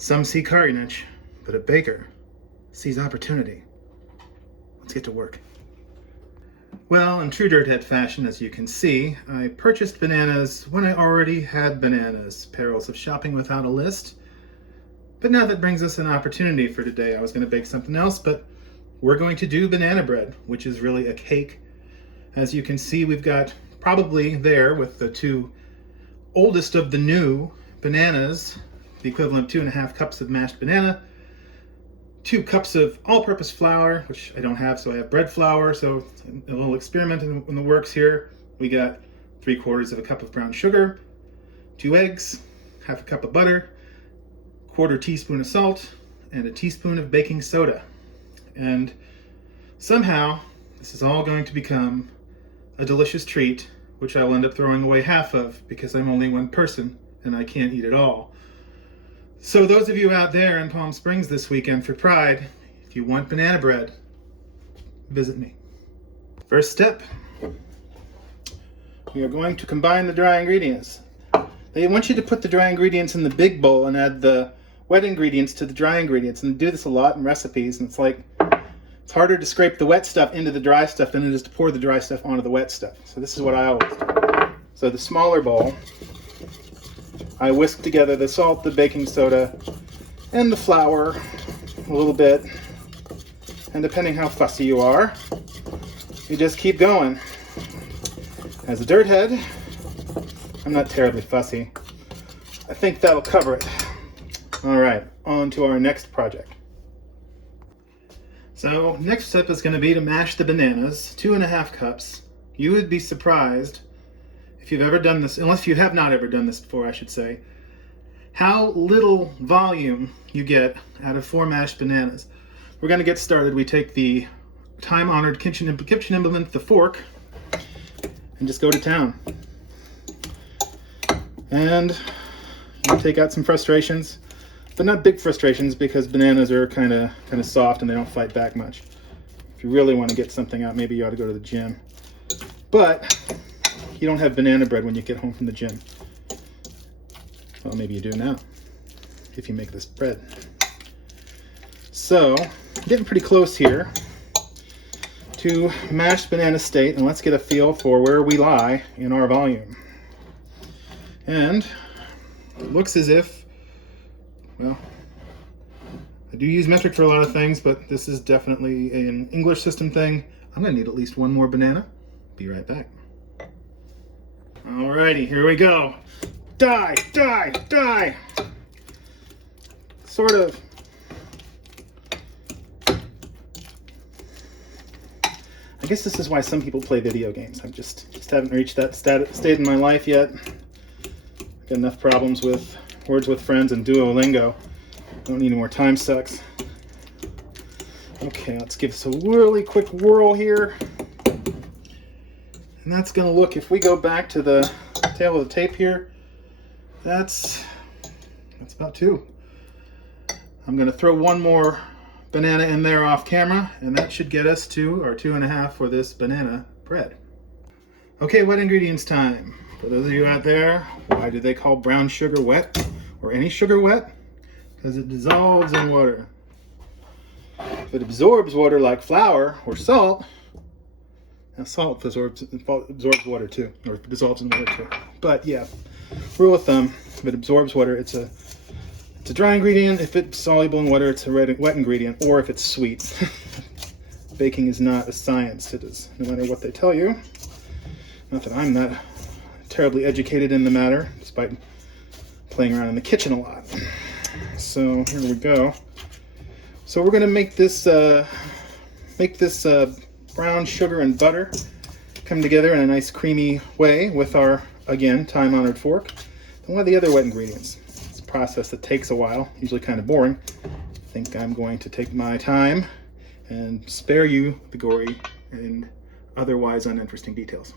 Some see carnage, but a baker sees opportunity. Let's get to work. Well, in true Dirthead fashion, as you can see, I purchased bananas when I already had bananas. Perils of shopping without a list. But now that brings us an opportunity for today. I was going to bake something else, but we're going to do banana bread, which is really a cake. As you can see, we've got probably there with the two oldest of the new bananas, the equivalent of 2.5 cups of mashed banana, 2 cups of all-purpose flour, which I don't have, so I have bread flour, so a little experiment in the works here. We got 3/4 cup of brown sugar, 2 eggs, 1/2 cup of butter, 1/4 teaspoon of salt, and a teaspoon of baking soda. And somehow, this is all going to become a delicious treat, which I will end up throwing away half of because I'm only one person and I can't eat it all. So those of you out there in Palm Springs this weekend for Pride, if you want banana bread, visit me. First step, we are going to combine the dry ingredients. They want you to put the dry ingredients in the big bowl and add the wet ingredients to the dry ingredients. And they do this a lot in recipes, and it's harder to scrape the wet stuff into the dry stuff than it is to pour the dry stuff onto the wet stuff. So this is what I always do. So the smaller bowl, I whisk together the salt, the baking soda, and the flour a little bit. And depending how fussy you are, you just keep going. As a dirt head, I'm not terribly fussy. I think that'll cover it. All right, on to our next project. So next step is going to be to mash the bananas, 2.5 cups. You would be surprised if you've ever done this, unless you have not ever done this before, I should say, how little volume you get out of 4 mashed bananas. We're going to get started. We take the time-honored kitchen implement, the fork, and just go to town. And you take out some frustrations, but not big frustrations because bananas are kind of soft and they don't fight back much. If you really want to get something out, maybe you ought to go to the gym. But you don't have banana bread when you get home from the gym. Well, maybe you do now, if you make this bread. So, getting pretty close here to mashed banana state, and let's get a feel for where we lie in our volume. And it looks as if, well, I do use metric for a lot of things, but this is definitely an English system thing. I'm gonna need at least one more banana. Be right back. Alrighty, here we go. Die, die, die. Sort of. I guess this is why some people play video games. I just haven't reached that state in my life yet. Got enough problems with Words with Friends and Duolingo. Don't need any more time sucks. Okay, let's give this a really quick whirl here. And that's going to look, if we go back to the tail of the tape here, that's about 2. I'm going to throw one more banana in there off camera, and that should get us to our 2.5 for this banana bread. Okay, wet ingredients time. For those of you out there, why do they call brown sugar wet, or any sugar wet? Because it dissolves in water. If it absorbs water like flour or salt, now salt absorbs water too, or dissolves in water too. But yeah, rule of thumb, if it absorbs water, it's a dry ingredient. If it's soluble in water, it's a wet ingredient, or if it's sweet. Baking is not a science. It is, no matter what they tell you. Not that I'm not terribly educated in the matter, despite playing around in the kitchen a lot. So here we go. So we're going to make this brown sugar and butter come together in a nice creamy way with our, again, time-honored fork. And what are the other wet ingredients? It's a process that takes a while, usually kind of boring. I think I'm going to take my time and spare you the gory and otherwise uninteresting details.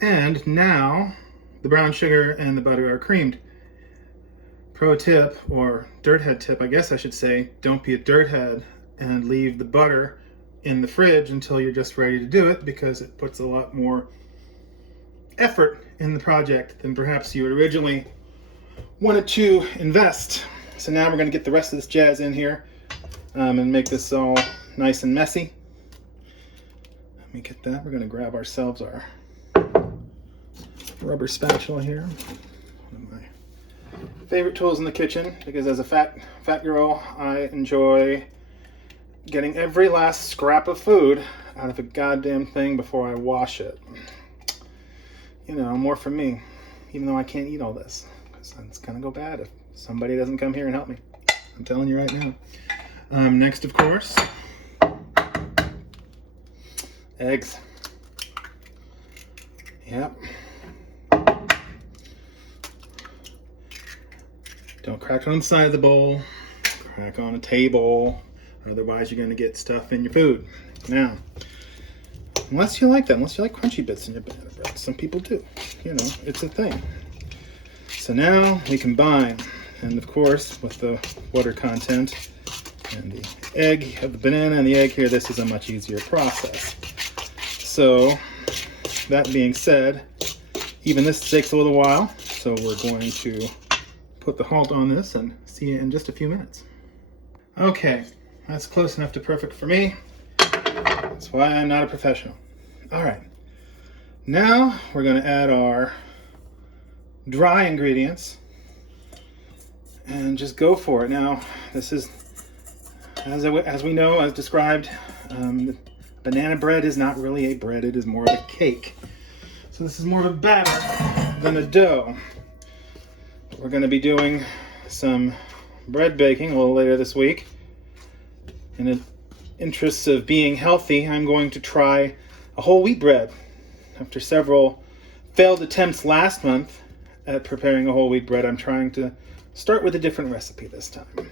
And now the brown sugar and the butter are creamed. Pro tip, or dirt head tip, I guess I should say, don't be a dirt head and leave the butter in the fridge until you're just ready to do it, because it puts a lot more effort in the project than perhaps you had originally wanted to invest. So now we're going to get the rest of this jazz in here and make this all nice and messy. Let me get that. We're going to grab ourselves our rubber spatula here. One of my favorite tools in the kitchen, because as a fat girl, I enjoy getting every last scrap of food out of a goddamn thing before I wash it. You know, more for me, even though I can't eat all this, because it's gonna go bad if somebody doesn't come here and help me. I'm telling you right now. Next, of course, eggs. Yep. Don't crack it on the side of the bowl. Crack on a table. Otherwise, you're going to get stuff in your food. Now, unless you like that, unless you like crunchy bits in your banana bread. Some people do. You know, it's a thing. So now we combine, and of course, with the water content and the egg of the banana and the egg here, this is a much easier process. So, that being said, even this takes a little while. So we're going to put the halt on this and see you in just a few minutes. Okay, that's close enough to perfect for me. That's why I'm not a professional. All right, now we're going to add our dry ingredients and just go for it. Now, this is, as we know, as described, banana bread is not really a bread, it is more of a cake. So this is more of a batter than a dough. We're going to be doing some bread baking a little later this week. In the interests of being healthy, I'm going to try a whole wheat bread. After several failed attempts last month at preparing a whole wheat bread, I'm trying to start with a different recipe this time.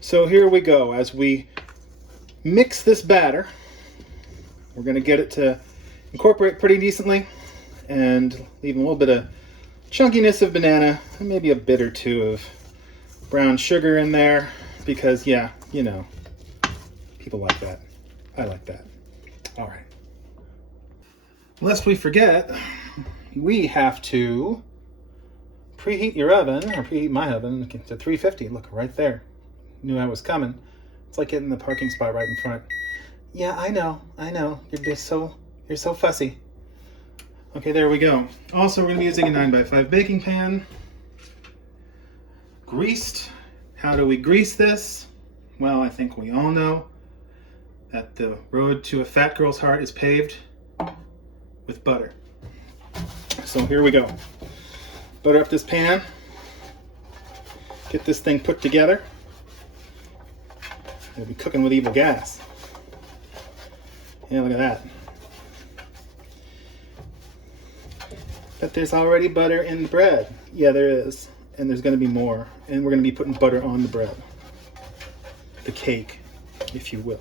So here we go. As we mix this batter, we're going to get it to incorporate pretty decently and leave a little bit of chunkiness of banana and maybe a bit or two of brown sugar in there, because yeah, you know, people like that. I like that. All right. Lest we forget, we have to preheat your oven, or preheat my oven to 350. Look, right there. Knew I was coming. It's like getting the parking spot right in front. Yeah, I know. You're so fussy. Okay, there we go. Also, we're going to be using a 9x5 baking pan. Greased. How do we grease this? Well, I think we all know that the road to a fat girl's heart is paved with butter. So here we go. Butter up this pan. Get this thing put together. We'll be cooking with evil gas. Yeah, look at that. But there's already butter in the bread. Yeah, there is. And there's going to be more. And we're going to be putting butter on the bread. The cake, if you will.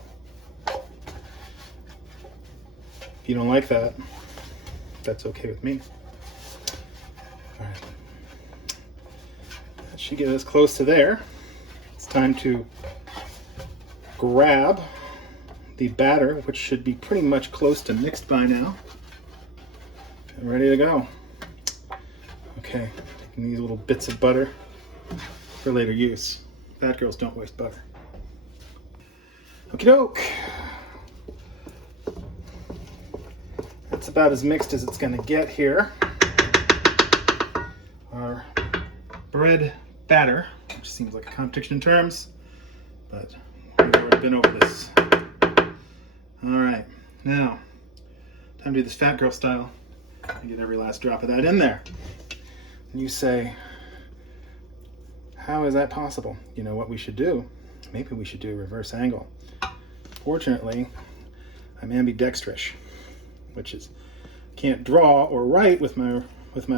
If you don't like that, that's okay with me. All right. That should get us close to there. It's time to grab the batter, which should be pretty much close to mixed by now. And ready to go. Okay, taking these little bits of butter for later use. Fat girls don't waste butter. Okie doke. That's about as mixed as it's going to get here. Our bread batter, which seems like a contradiction in terms, but we've already been over this. All right, now time to do this fat girl style and get every last drop of that in there. And you say, how is that possible? You know what we should do? Maybe we should do a reverse angle. Fortunately, I'm ambidextrous, which is can't draw or write with my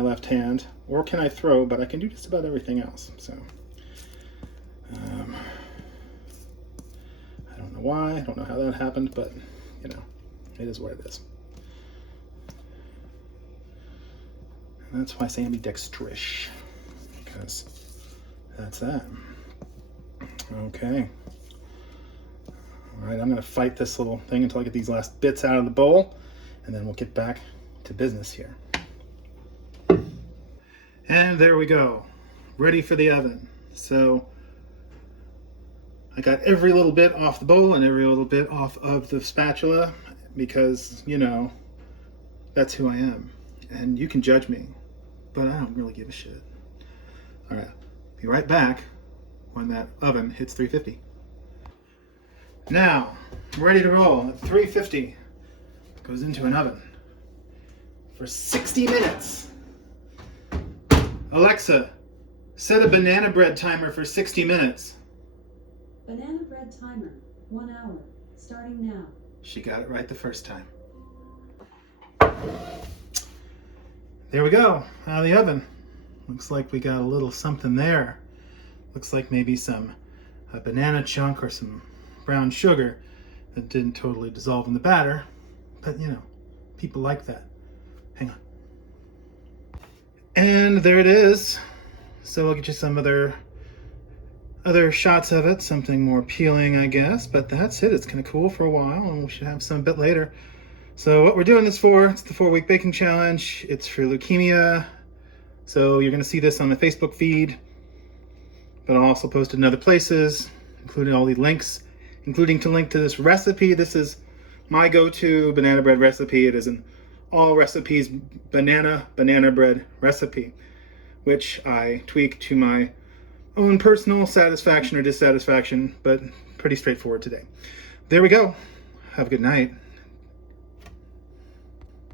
left hand, or can I throw, but I can do just about everything else. So I don't know why, I don't know how that happened, but you know, it is what it is. And that's why I say ambidextrous, because that's that. Okay. All right, I'm going to fight this little thing until I get these last bits out of the bowl, and then we'll get back to business here. And there we go, ready for the oven. So I got every little bit off the bowl and every little bit off of the spatula because, you know, that's who I am. And you can judge me, but I don't really give a shit. All right, be right back when that oven hits 350. Now, I'm ready to roll at 350. Goes into an oven for 60 minutes. Alexa, set a banana bread timer for 60 minutes. Banana bread timer, 1 hour, starting now. She got it right the first time. There we go, out of the oven. Looks like we got a little something there. Looks like maybe a banana chunk or some brown sugar that didn't totally dissolve in the batter. But, you know, people like that. Hang on. And there it is. So I'll get you some other shots of it, something more appealing, I guess. But that's it. It's going to cool for a while, and we should have some a bit later. So what we're doing this for, it's the 4-week baking challenge. It's for leukemia. So you're going to see this on the Facebook feed, but I'll also post it in other places, including all the links, including to link to this recipe. This is my go-to banana bread recipe. It is an all recipes banana bread recipe, which I tweak to my own personal satisfaction or dissatisfaction, but pretty straightforward today. There we go. Have a good night.